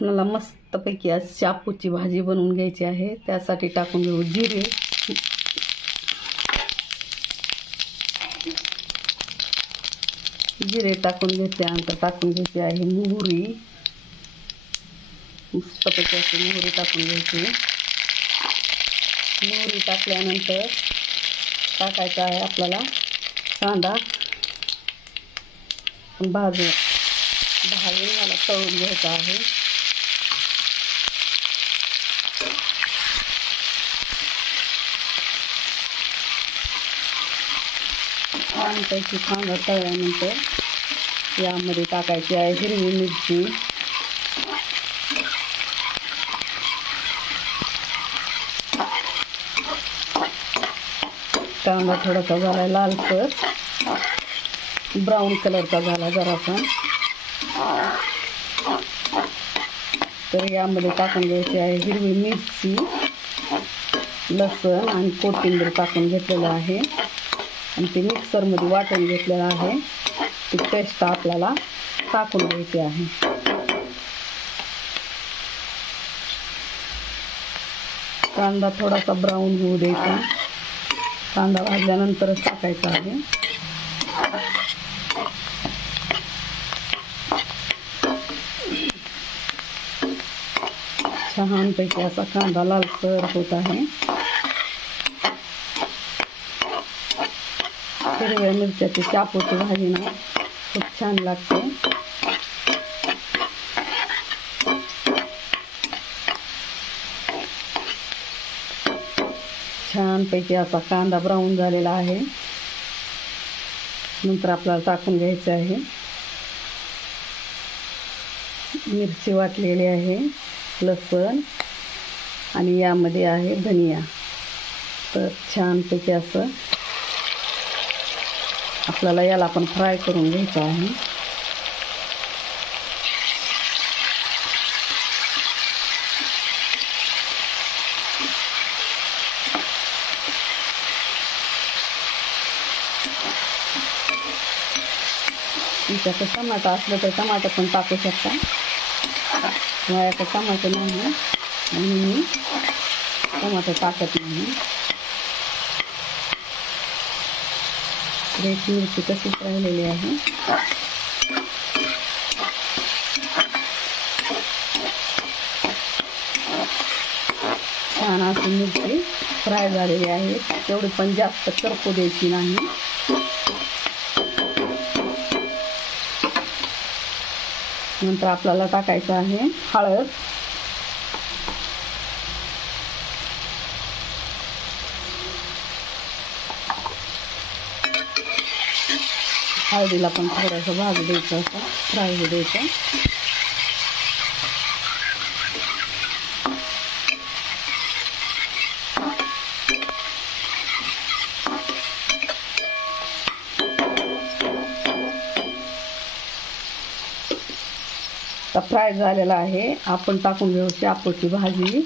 आपल्याला मस्तपैकी आज शापूची भाजी बनवून घ्यायची आहे. त्यासाठी टाकून घेऊ जिरे, जिरे टाकून घेतल्यानंतर टाकून घ्यायची आहे मोहरी. मस्तपैकी अशी मोहरी टाकून घ्यायची. मोहरी टाकल्यानंतर टाकायचा आहे आपल्याला कांदा. भाजून मला तळून घ्यायचा आहे. छानपैकी कांदा तळल्यानंतर यामध्ये टाकायची आहे हिरवी मिरची, कांदा थोडासा झाला लालसर ब्राऊन कलरचा झाला जरासा, तर यामध्ये टाकून घ्यायची आहे हिरवी मिरची, लसूण आणि कोथिंबीर टाकून घेतलेलं आहे आणि ते मिक्सरमध्ये वाटून घेतलेलं आहे. ती पेस्ट आपल्याला टाकून घ्यायची आहे. कांदा थोडासा ब्राऊन होऊ द्यायचा. कांदा भाजल्यानंतरच टाकायचा आहे. छानपैकी असा कांदा लालसर होत आहे. हिरव्या मिरच्याची शापूची भाजी ना खूप छान लागते. छानपैकी असा कांदा ब्राऊन झालेला आहे. नंतर आपल्याला टाकून घ्यायचं आहे मिरची वाटलेली आहे, लसूण आणि यामध्ये आहे धनिया. तर छानपैकी असं आपल्याला याला पण फ्राय करून घ्यायचं आहे. तुमच्याकडे टमाटर असलं तर टमाटर पण टाकू शकता. माझ्याकडे टमाटर नाही आणि मी टमाटर टाकत नाही. रेड मिरची तशीच राहिलेली आहे. छान अशी मिरची फ्राय झालेली आहे. तेवढी पण जास्त करपू द्यायची नाही. नंतर आपल्याला टाकायचं आहे हळद, हळदीला पण थोडंसं भाजू द्यायचं, असं फ्राय होऊ द्यायचं. फ्राय झालेला आहे. आपण टाकून घेऊ शापूची भाजी.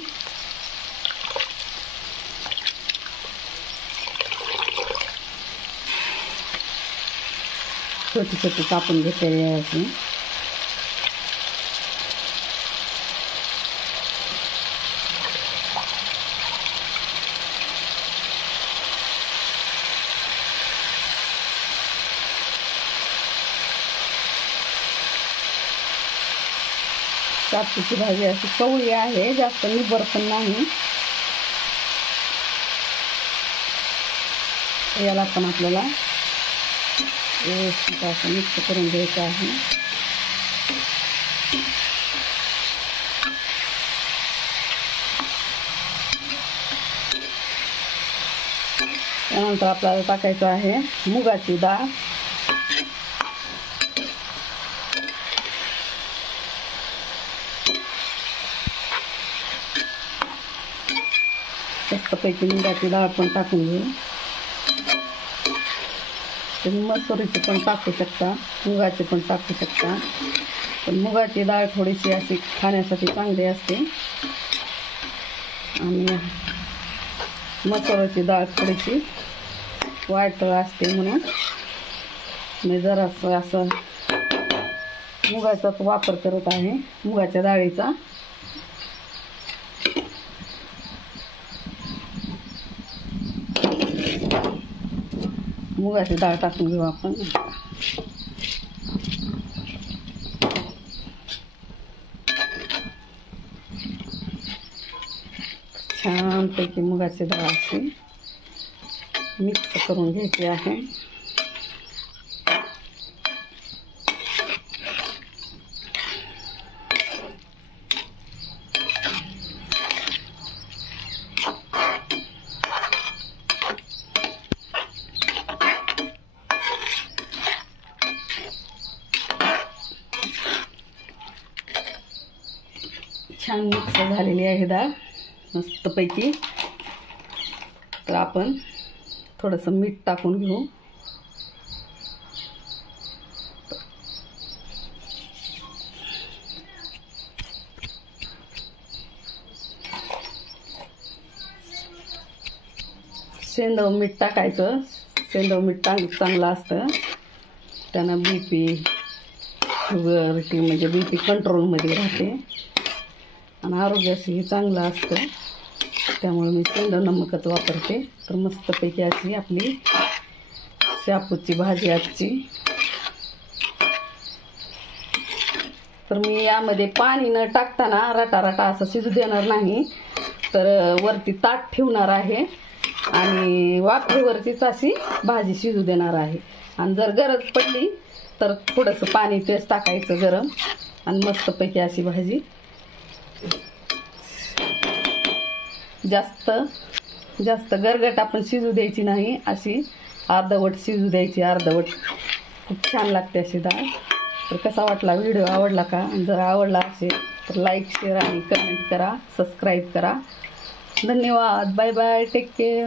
छोटी छोटी कापून घेतलेली आहे अशी. शापूची भाजी अशी कवळी आहे, जास्त निबर पण नाही. याला पण आपल्याला व्यवस्थित असं मिक्स करून द्यायचं आहे. त्यानंतर आपल्याला टाकायचं आहे मुगाची डाळ. मस्तपैकी मुगाची डाळ पण टाकून घेऊ. तुम्ही मसुरीची पण टाकू शकता, मुगाची पण टाकू शकता. पण मुगाची डाळ थोडीशी अशी खाण्यासाठी चांगली असते आणि मसुराची डाळ थोडीशी वाटळ असते, म्हणून मी जरासं असं मुगाचाच वापर करत आहे, मुगाच्या डाळीचा. मुगाची डाळ टाकून घेऊ आपण. छानपैकी मुगाची डाळ अशी मिक्स करून घ्यायची आहे. छान मिक्स झालेली आहे डाळ मस्तपैकी. तर आपण थोडंसं मीठ टाकून घेऊ. सेंधव मीठ टाकायचं. सेंधव मीठ चांगलं असतं, त्यानं BP शुगर म्हणजे BP कंट्रोलमध्ये राहते आणि आरोग्यासाठी चांगलं असतं. त्यामुळे मी सेंधव नमकच वापरते. तर मस्तपैकी अशी आपली शापूची भाजी आजची. तर मी यामध्ये पाणी न टाकताना रटारटा असं शिजू देणार नाही. तर वरती ताट ठेवणार आहे आणि वाफेवरतीच अशी भाजी शिजू देणार आहे. आणि जर गरज पडली तर थोडंसं पाणी तेच टाकायचं गरम आणि मस्तपैकी अशी भाजी. जास्त गरगट आपण शिजू द्यायची नाही, अशी अर्धवट शिजू द्यायची. अर्धवट खूप छान लागते अशी डाळ. तर कसा वाटला व्हिडिओ, आवडला का? जर आवडला असेल तर लाईक, शेअर आणि कमेंट करा, सबस्क्राईब करा. धन्यवाद. Bye bye. Take care.